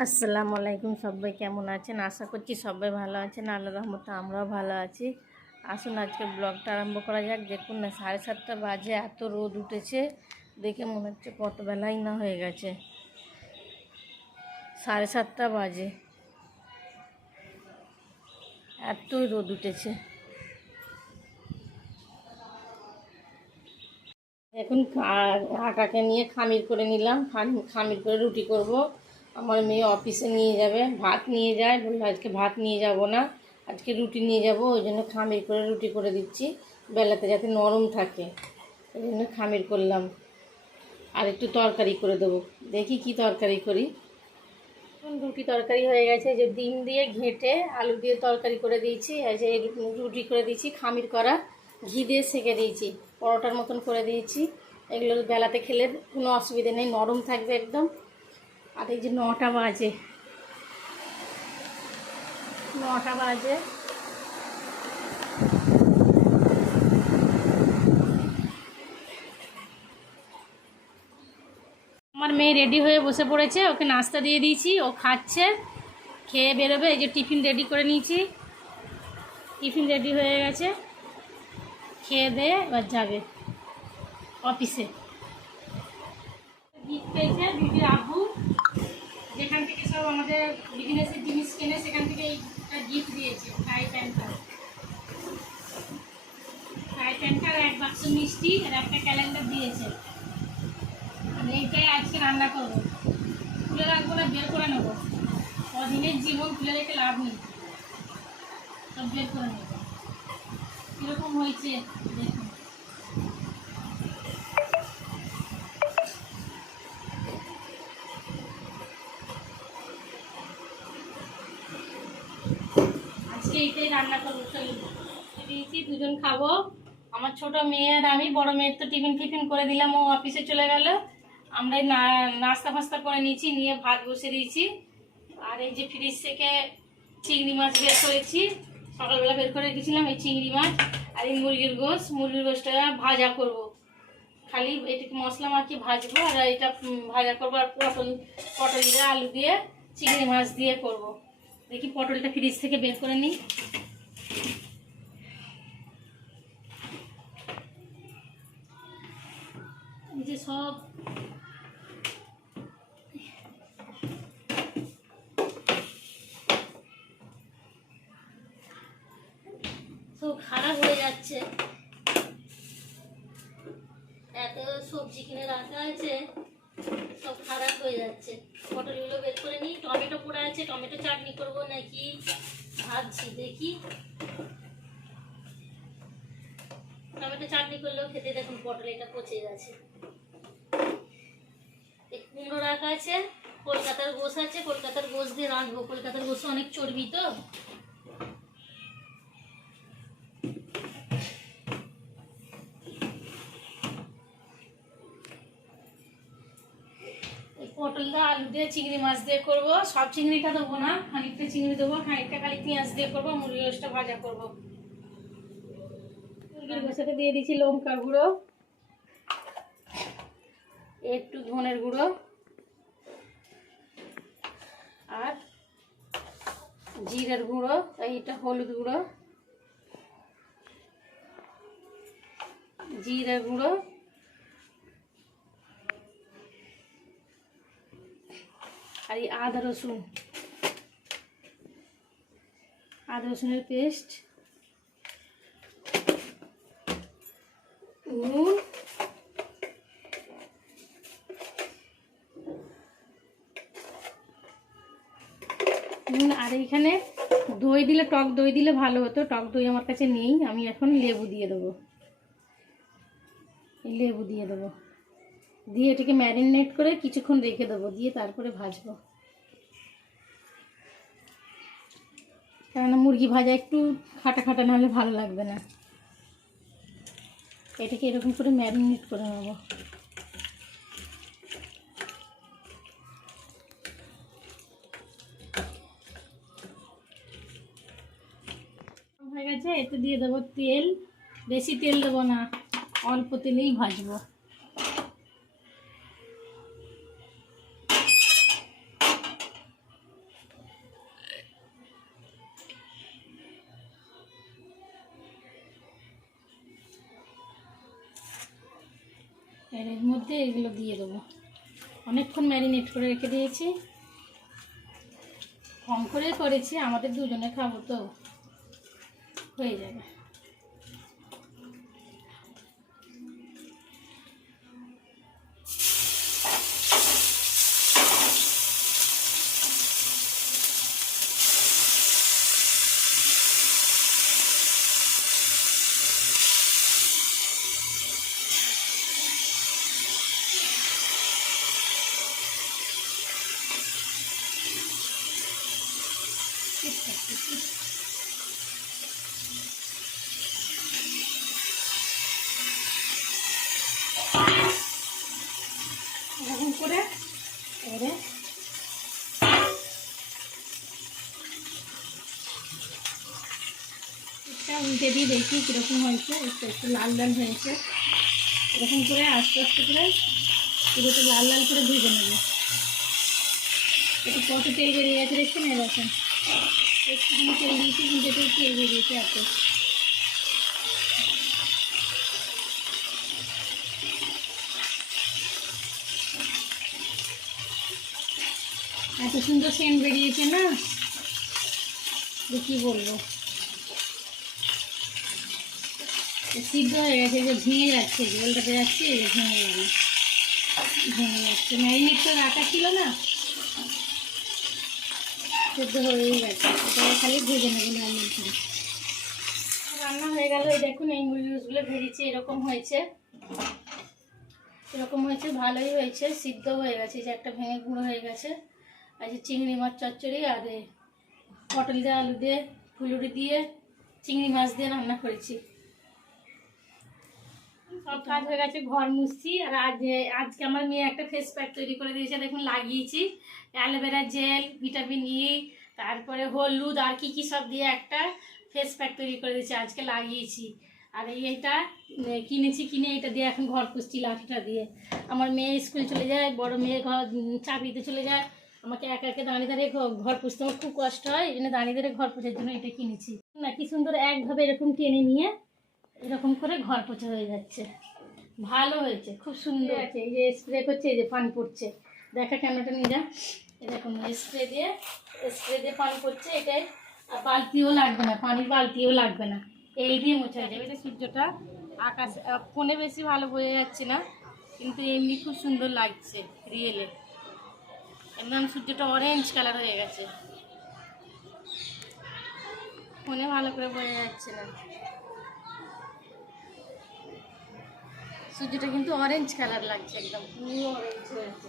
আসসালামু আলাইকুম সবাই, কেমন আছেন? আশা করছি সবাই ভালো আছেন আল্লাহ রহমতে আমরাও ভালো আছি। আসুন আজকে ব্লগটা আরম্ভ করা যাক। দেখুন না, সাড়ে সাতটা বাজে, এত রোদ উঠেছে। দেখে মনে হচ্ছে কত বেলাই না হয়ে গেছে। সাড়ে সাতটা বাজে। এতই রোদ উঠেছে। এখন আটাকে নিয়ে খামির করে নিলাম। খামির করে রুটি করব। আমার মেয়ে অফিসে নিয়ে যাবে, ভাত নিয়ে যায়, বলল আজকে ভাত নিয়ে যাব না, আজকে রুটি নিয়ে যাব, ওই জন্য খামির করে রুটি করে দিচ্ছি, বেলাতে যাতে নরম থাকে ওই জন্য খামির করলাম। আর একটু তরকারি করে দেবো, দেখি কি তরকারি করি। রুটি তরকারি হয়ে গেছে যে ডিম দিয়ে ঘেঁটে আলু দিয়ে তরকারি করে দিয়েছি আর যে রুটি করে দিয়েছি, খামির করা, ঘি দিয়ে সেঁকে দিয়েছি, পরোটার মতন করে দিয়েছি, এগুলো বেলাতে খেলে কোনো অসুবিধে নেই, নরম থাকবে একদম। আর এই যে নটা বাজে। নটা বাজে। আমার মেয়ে রেডি হয়ে বসে পড়েছে, ওকে নাস্তা দিয়ে দিয়েছি, ও খাচ্ছে, খেয়ে বেরোবে, এই যে টিফিন রেডি করে নিয়েছি। টিফিন রেডি হয়ে গেছে, খেয়ে দিয়ে এবার যাবে অফিসে। গিফট পেয়েছে দিদির আব্বু। যেখান থেকে সব আমাদের বিজনেসের জিনিস কেনে সেখান থেকে এইটা গিফট দিয়েছে ফ্রাই প্যানটা ফ্রাই প্যানটা আর এক বাক্স মিষ্টি আর একটা ক্যালেন্ডার দিয়েছে। এইটাই আজকে রান্না করব। খুলে রাখব না, বের করে নেব। কদিনের জীবন খুলে রেখে লাভ নেই। সব বের করে নেব। কীরকম হয়েছে, দেখুন আজকে এইটাই রান্না করব দিয়েছি, দুজন খাব। আমার ছোট মেয়ে আর আমি, বড় মেয়ের তো টিফিন টিফিন করে দিলাম, ও অফিসে চলে গেল। আমরা নাস্তা ফাস্তা করে নিয়েছি, নিয়ে ভাত বসে দিয়েছি। আর এই যে ফ্রিজ থেকে চিংড়ি মাছ বের করেছি, সকালবেলা বের করে রেখেছিলাম এই চিংড়ি মাছ আর এই মুরগির গোশ। মুরগির গোশটা ভাজা করব। খালি এটাকে মশলা মাখিয়ে ভাজবো আর এটা ভাজা করব আর পটল পটল দিয়ে, আলু দিয়ে, চিংড়ি মাছ দিয়ে করব। দেখি পটলটা ফ্রিজ থেকে বের করে নিই। যে সব। সব খারাপ হয়ে যাচ্ছে। এত সবজি কিনে রাখা আছে সব খারাপ হয়ে যাচ্ছে। পটলগুলো বের করে নিই। টমেটো আছে, টমেটো চাটনি করব নাকি? ভাবছি, দেখি। টমেটো চাটনি করলেও খেতে দেখুন পটল এটা পচে গেছে। কুমড়ো রাখা আছে, কলকাতার গোস আছে, কলকাতার গোস দিয়ে রাখব কলকাতার গোস অনেক চর্বি তো। দিয়ে চিংড়ি মাছ দিয়ে করব। সব চিংড়িটা দেবো না, খানিকটা চিংড়ি দেবো, খানিকটা খালি পেঁয়াজ দিয়ে করব মুরগি গোসটা ভাজা করব। মুরগির গোসাতে দিয়ে দিয়েছি লঙ্কার গুঁড়ো, একটু ধনের গুঁড়ো, আর জিরের গুঁড়ো এইটা হলুদ গুঁড়ো জিরে গুঁড়ো আর এই আদা রসুন। আদা রসুনের পেস্ট। নুন। নুন, আর এইখানে দই দিলে, টক দই দিলে ভালো হতো। টক দই আমার কাছে নেই, আমি এখন লেবু দিয়ে দেবো। লেবু দিয়ে দেবো। দিয়ে এটাকে ম্যারিনেট করে কিছুক্ষণ রেখে দেবো, দিয়ে তারপরে ভাজবো। কেননা মুরগি ভাজা একটু খাটা খাটা নাহলে ভালো লাগবে না। এটাকে এরকম করে ম্যারিনেট করে নেব। হয়ে গেছে, এতে দিয়ে দেবো তেল। বেশি তেল দেবো না, অল্প তেলেই ভাজবো। মধ্যে এগুলো দিয়ে দেবো। অনেকক্ষণ ম্যারিনেট করে রেখে দিয়েছি। কম করে করেছি, আমাদের দুজনে খাব তো। হয়ে যাবে এরকম করে। এবারে। দিয়ে দেখি কীরকম হয়েছে। একটু একটু লাল লাল হয়েছে। এরকম করে আস্তে আস্তে করে পুরোটা লাল লাল করে ভেজে নেবে। একটু কত তেল বেরিয়ে গেছে দেখছেন? এরকম। একটুখানি তেল দিয়েছি কিন্তু একটু তেল বেরিয়েছে এত। এত সুন্দর সেন্ট বেরিয়েছে না? কী বলব? সিদ্ধ হয়ে গেছে, যে ভেঙে যাচ্ছে, জলটাতে যাচ্ছে ভেঙে গেল। ভেঙে যাচ্ছে। ম্যারিনেট তো রাখা ছিল না। সেদ্ধ হয়েই গেছে। এটা খালি ভেজে নেব নর্মাল করে। রান্না হয়ে গেল। এই দেখুন, এই মুরগিগুলো ভেজেছি, এরকম হয়েছে। এরকম হয়েছে, ভালোই হয়েছে সিদ্ধ হয়ে গেছে। যে একটা ভেঙে গুঁড়ো হয়ে গেছে। যে চিংড়ি মাছ চচ্চড়ি আর পটল দিয়ে আলু দিয়ে ফুলুরি দিয়ে চিংড়ি মাছ দিয়ে রান্না করেছি। সব কাজ হয়ে গেছে, ঘর মুছছি। আর আজ আজকে আমার মেয়ে একটা ফেস প্যাক তৈরি করে দিয়েছে, দেখুন লাগিয়েছি। অ্যালোভেরা জেল, ভিটামিন ই তারপরে হলুদ, আর কি কি সব দিয়ে একটা ফেস প্যাক তৈরি করে দিয়েছি, আজকে লাগিয়েছি। আর এই এটা কিনেছি কিনে, এটা দিয়ে এখন ঘর পুষছি লাঠিটা দিয়ে। আমার মেয়ে স্কুল চলে যায়, বড় মেয়ে ঘর চাকরিতে চলে যায়। আমাকে একা একা দাঁড়িয়ে দাঁড়িয়ে ঘর পুষতে আমার খুব কষ্ট হয় এই জন্য দাঁড়িয়ে দাঁড়িয়ে ঘর পোছার জন্য এটা কিনেছি। না কি সুন্দর একভাবে এরকম টেনে নিয়ে এরকম করে ঘর পোছা হয়ে যাচ্ছে। ভালো হয়েছে খুব সুন্দর। আছে এই যে স্প্রে করছে এই যে পানি পড়ছে। দেখা ক্যামেরাটা নিয়ে যা। দেখুন স্প্রে দিয়ে স্প্রে দিয়ে পানি পড়ছে এটাই আর বালতিও লাগবে না পানির বালতিও লাগবে না। এই দিয়ে মোছা যাবে। এটা সূর্যটা আকাশ ফোনে বেশি ভালো বোঝা যাচ্ছে না কিন্তু এমনি খুব সুন্দর লাগছে রিয়েলে একদম সূর্যটা অরেঞ্জ কালার হয়ে গেছে। ফোনে ভালো করে বোঝা যাচ্ছে না। সূর্যটা কিন্তু অরেঞ্জ কালার লাগছে একদম। পুরো অরেঞ্জ হয়েছে